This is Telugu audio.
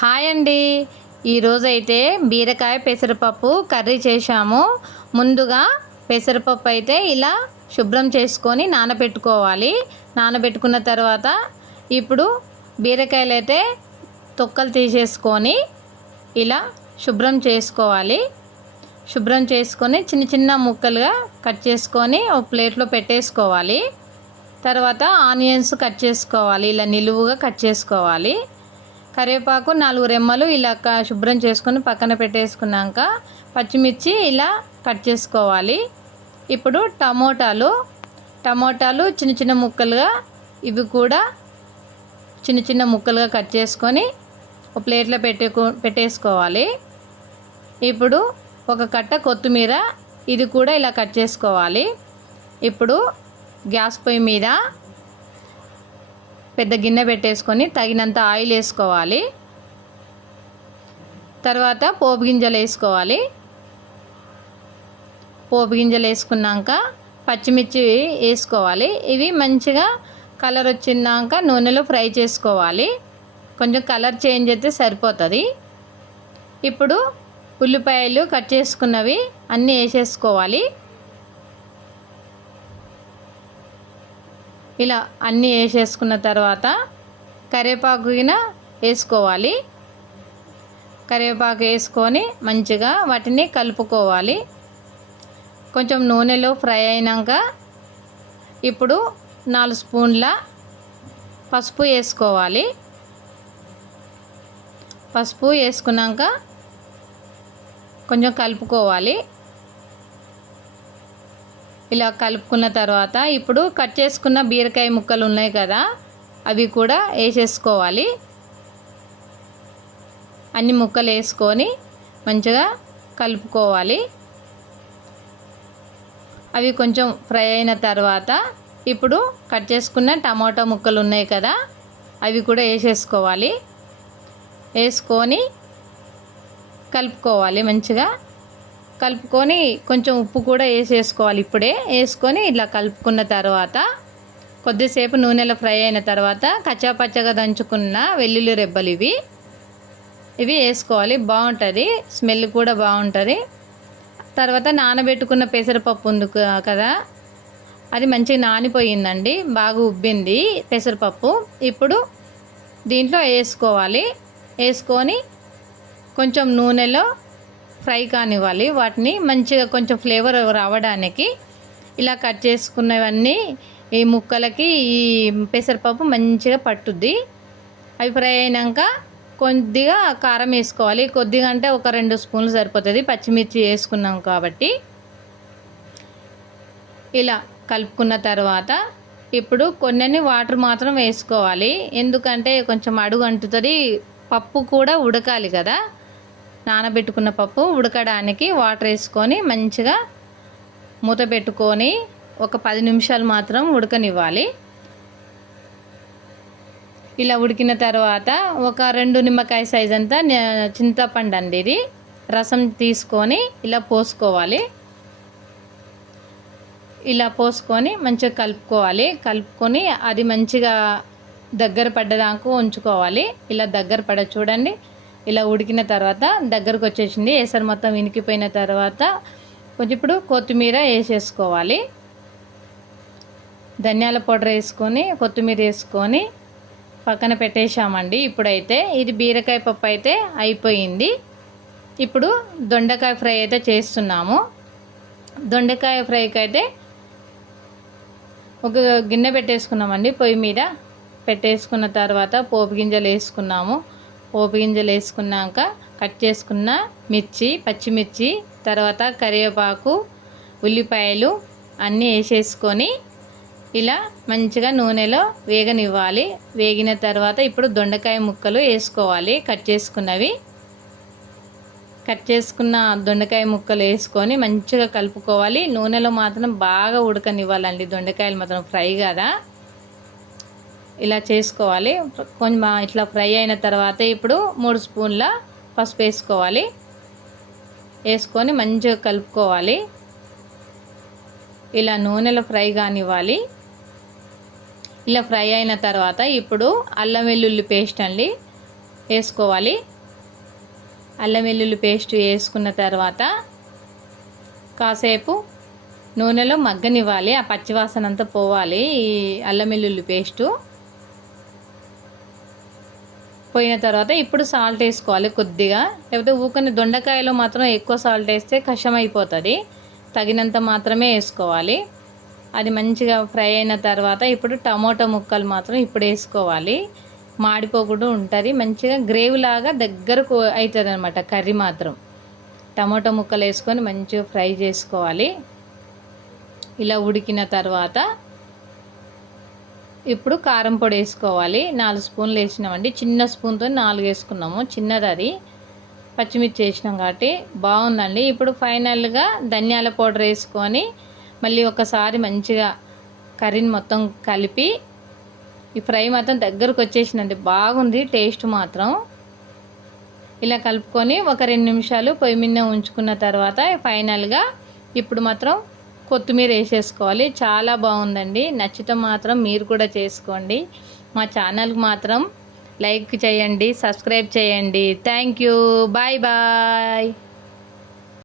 హాయ్ అండి. ఈరోజైతే బీరకాయ పెసరపప్పు కర్రీ చేశాము. ముందుగా పెసరపప్పు అయితే ఇలా శుభ్రం చేసుకొని నానబెట్టుకోవాలి. నానబెట్టుకున్న తర్వాత ఇప్పుడు బీరకాయలు అయితే తొక్కలు తీసేసుకొని ఇలా శుభ్రం చేసుకోవాలి. శుభ్రం చేసుకొని చిన్న చిన్న ముక్కలుగా కట్ చేసుకొని ఒక ప్లేట్లో పెట్టేసుకోవాలి. తర్వాత ఆనియన్స్ కట్ చేసుకోవాలి. ఇలా నిలువుగా కట్ చేసుకోవాలి. కరివేపాకు నాలుగు రెమ్మలు ఇలా క- శుభ్రం చేసుకొని పక్కన పెట్టేసుకున్నాక పచ్చిమిర్చి ఇలా కట్ చేసుకోవాలి. ఇప్పుడు టమోటాలు టమోటాలు చిన్న చిన్న ముక్కలుగా ఇవి కూడా చిన్న చిన్న ముక్కలుగా కట్ చేసుకొని ఒక ప్లేట్లో పెట్టేకో పెట్టేసుకోవాలి. ఇప్పుడు ఒక కట్ట కొత్తిమీర ఇది కూడా ఇలా కట్ చేసుకోవాలి. ఇప్పుడు గ్యాస్ పొయ్యి మీద పెద్ద గిన్నె పెట్టేసుకొని తగినంత ఆయిల్ వేసుకోవాలి. తర్వాత పోపు గింజలు వేసుకోవాలి. పోపు గింజలు వేసుకున్నాక పచ్చిమిర్చి వేసుకోవాలి. ఇవి మంచిగా కలర్ వచ్చినాక నూనెలో ఫ్రై చేసుకోవాలి. కొంచెం కలర్ చేంజ్ అయితే సరిపోతుంది. ఇప్పుడు ఉల్లిపాయలు కట్ చేసుకున్నవి అన్నీ వేసేసుకోవాలి. ఇలా అన్నీ వేసేసుకున్న తర్వాత కరివేపాకు గిన వేసుకోవాలి. కరివేపాకు వేసుకొని మంచిగా వాటిని కలుపుకోవాలి. కొంచెం నూనెలో ఫ్రై అయినాక ఇప్పుడు నాలుగు స్పూన్ల పసుపు వేసుకోవాలి. పసుపు వేసుకున్నాక కొంచెం కలుపుకోవాలి. ఇలా కలుపుకున్న తర్వాత ఇప్పుడు కట్ చేసుకున్న బీరకాయ ముక్కలు ఉన్నాయి కదా అవి కూడా వేసేసుకోవాలి. అన్ని ముక్కలు వేసుకొని మంచిగా కలుపుకోవాలి. అవి కొంచెం ఫ్రై అయిన తర్వాత ఇప్పుడు కట్ చేసుకున్న టమాటా ముక్కలు ఉన్నాయి కదా అవి కూడా వేసేసుకోవాలి. వేసుకొని కలుపుకోవాలి మంచిగా. కలుపుకొని కొంచెం ఉప్పు కూడా వేసేసుకోవాలి ఇప్పుడే. వేసుకొని ఇట్లా కలుపుకున్న తర్వాత కొద్దిసేపు నూనెలో ఫ్రై అయిన తర్వాత కచ్చాపచ్చగా దంచుకున్న వెల్లుల్లి రెబ్బలు ఇవి. ఇవి వేసుకోవాలి. బాగుంటుంది. స్మెల్ కూడా బాగుంటుంది. తర్వాత నానబెట్టుకున్న పెసరపప్పు ఉంది కదా. అది మంచిగా నానిపోయిందండి. బాగా ఉబ్బింది పెసరపప్పు. ఇప్పుడు దీంట్లో వేసుకోవాలి. వేసుకొని కొంచెం నూనెలో ఫ్రై కానివ్వాలి. వాటిని మంచిగా కొంచెం ఫ్లేవర్ రావడానికి ఇలా కట్ చేసుకున్నవన్నీ ఈ ముక్కలకి ఈ పెసరపప్పు మంచిగా పట్టుద్ది. అవి ఫ్రై అయినాక కొద్దిగా కారం వేసుకోవాలి. కొద్దిగా అంటే ఒక రెండు స్పూన్లు సరిపోతుంది. పచ్చిమిర్చి వేసుకున్నాం కాబట్టి. ఇలా కలుపుకున్న తర్వాత ఇప్పుడు కొన్ని వాటర్ మాత్రం వేసుకోవాలి. ఎందుకంటే కొంచెం అడుగు అంటుతుంది పప్పు కూడా ఉడకాలి కదా. నానబెట్టుకున్న పప్పు ఉడకడానికి వాటర్ వేసుకొని మంచిగా మూత పెట్టుకొని ఒక పది నిమిషాలు మాత్రం ఉడకనివ్వాలి. ఇలా ఉడికిన తర్వాత ఒక రెండు నిమ్మకాయ సైజ్ అంతా చింతపండు అండి ఇది. రసం తీసుకొని ఇలా పోసుకోవాలి. ఇలా పోసుకొని మంచిగా కలుపుకోవాలి. కలుపుకొని అది మంచిగా దగ్గర పడ్డదాకా ఉంచుకోవాలి. ఇలా దగ్గర పడ చూడండి. ఇలా ఉడికిన తర్వాత దగ్గరకు వచ్చేసింది. ఏసరు మొత్తం ఇనికిపోయిన తర్వాత కొంచెం ఇప్పుడు కొత్తిమీర వేసేసుకోవాలి. ధనియాల పౌడర్ వేసుకొని కొత్తిమీర వేసుకొని పక్కన పెట్టేశామండి. ఇప్పుడైతే ఇది బీరకాయ పప్పు అయితే అయిపోయింది. ఇప్పుడు దొండకాయ ఫ్రై అయితే చేస్తున్నాము. దొండకాయ ఫ్రైకి అయితే ఒక గిన్నె పెట్టేసుకున్నామండి. పొయ్యి మీద పెట్టేసుకున్న తర్వాత పోపు గింజలు వేసుకున్నాము. పోపు గింజలు వేసుకున్నాక కట్ చేసుకున్న మిర్చి పచ్చిమిర్చి తర్వాత కరివేపాకు ఉల్లిపాయలు అన్నీ వేసేసుకొని ఇలా మంచిగా నూనెలో వేగనివ్వాలి. వేగిన తర్వాత ఇప్పుడు దొండకాయ ముక్కలు వేసుకోవాలి. కట్ చేసుకున్నవి. కట్ చేసుకున్న దొండకాయ ముక్కలు వేసుకొని మంచిగా కలుపుకోవాలి. నూనెలో మాత్రం బాగా ఉడకనివ్వాలండి దొండకాయలు మాత్రం ఫ్రై కదా. ఇలా చేసుకోవాలి. కొంచెం ఇట్లా ఫ్రై అయిన తర్వాత ఇప్పుడు మూడు స్పూన్ల పసుపు వేసుకోవాలి. వేసుకొని మంచిగా కలుపుకోవాలి. ఇలా నూనెలో ఫ్రై కానివ్వాలి. ఇలా ఫ్రై అయిన తర్వాత ఇప్పుడు అల్లం వెల్లుల్లి పేస్ట్ అండి వేసుకోవాలి. అల్లం వెల్లుల్లి పేస్ట్ వేసుకున్న తర్వాత కాసేపు నూనెలో మగ్గనివ్వాలి. ఆ పచ్చివాసన అంతా పోవాలి ఈ అల్లం వెల్లుల్లి పేస్టు. పోయిన తర్వాత ఇప్పుడు సాల్ట్ వేసుకోవాలి కొద్దిగా. లేకపోతే ఊకని దొండకాయలో మాత్రం ఎక్కువ సాల్ట్ వేస్తే కషం అయిపోతుంది తగినంత మాత్రమే వేసుకోవాలి. అది మంచిగా ఫ్రై అయిన తర్వాత ఇప్పుడు టమోటా ముక్కలు మాత్రం ఇప్పుడు వేసుకోవాలి. మాడిపోకుండా ఉంటుంది. మంచిగా గ్రేవీ లాగా దగ్గరకు అవుతుంది అనమాట కర్రీ మాత్రం. టమోటా ముక్కలు వేసుకొని మంచిగా ఫ్రై చేసుకోవాలి. ఇలా ఉడికిన తర్వాత ఇప్పుడు కారం పొడి వేసుకోవాలి. నాలుగు స్పూన్లు వేసినామండి. చిన్న స్పూన్తో నాలుగు వేసుకున్నాము. చిన్నది అది పచ్చిమిర్చి వేసినాం కాబట్టి బాగుందండి. ఇప్పుడు ఫైనల్గా ధనియాల పౌడర్ వేసుకొని మళ్ళీ ఒకసారి మంచిగా కర్రీని మొత్తం కలిపి ఈ ఫ్రై మాత్రం దగ్గరకు వచ్చేసినండి. బాగుంది టేస్ట్ మాత్రం. ఇలా కలుపుకొని ఒక రెండు నిమిషాలు పొయ్యి మీద ఉంచుకున్న తర్వాత ఫైనల్గా ఇప్పుడు మాత్రం కొత్తిమీర వేసేసుకోవాలి. చాలా బాగుందండి. నచ్చితే మాత్రం మీరు కూడా చేసుకోండి. మా ఛానల్కి మాత్రం లైక్ చేయండి సబ్స్క్రైబ్ చేయండి. Thank you. Bye bye.